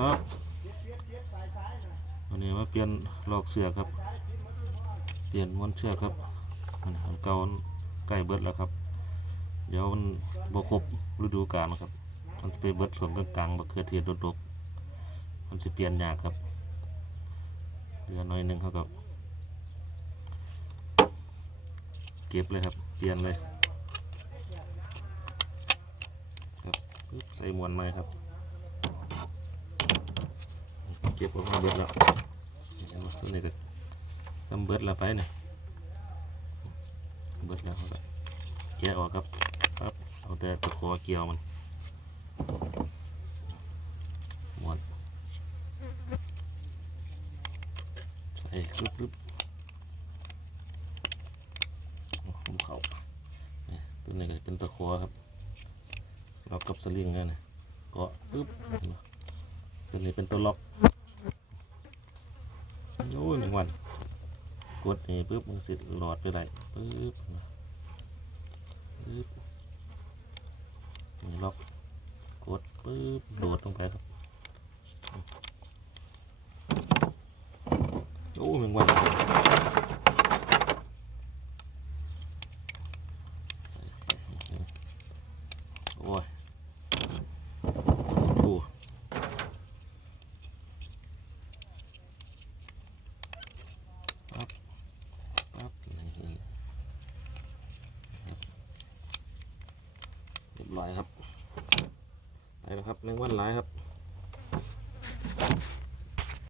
ครับวันนี้มาเปลี่ยนลอกเสือครับ เปลี่ยนม้วนเชือกครับอันเก่าใกล้เบิดแล้วครับ เดี๋ยวมันบ่ครบฤดูกาลครับมันจะไปเบิดช่วงกลางๆบักเขือเทศดกๆมันจะเปลี่ยนยากครับเหลือน่อยหนึงเขาก็เก็บเลยครับ เปลี่ยนเลย ครับใส่มวนไม้ครับ ก็บออกมาเบิดแล้วตัวนี้ก็ซ้ำเบิดล้วไปเนี่ยเบิดแล้วเก็แกะออกครับครับเอาแต่ตะขอเกี่ยวมันหมดใส่รึบรึบโอ้ดูเขาตัวนี้ก็เป็นตะขอครับล็อกกับสลิงนั่นนะเกาะปึ๊บตัวนี้เป็นตัวล็อก งวันกดนี่ปุ๊บมันสิหลอดไปไหลปุ๊บปุ๊บนี่ล็อกกดปุ๊บโดดลงไปครับโอ้ยมึงวัน หลอยครับไปแล้วครับแมงวันร้ายครับ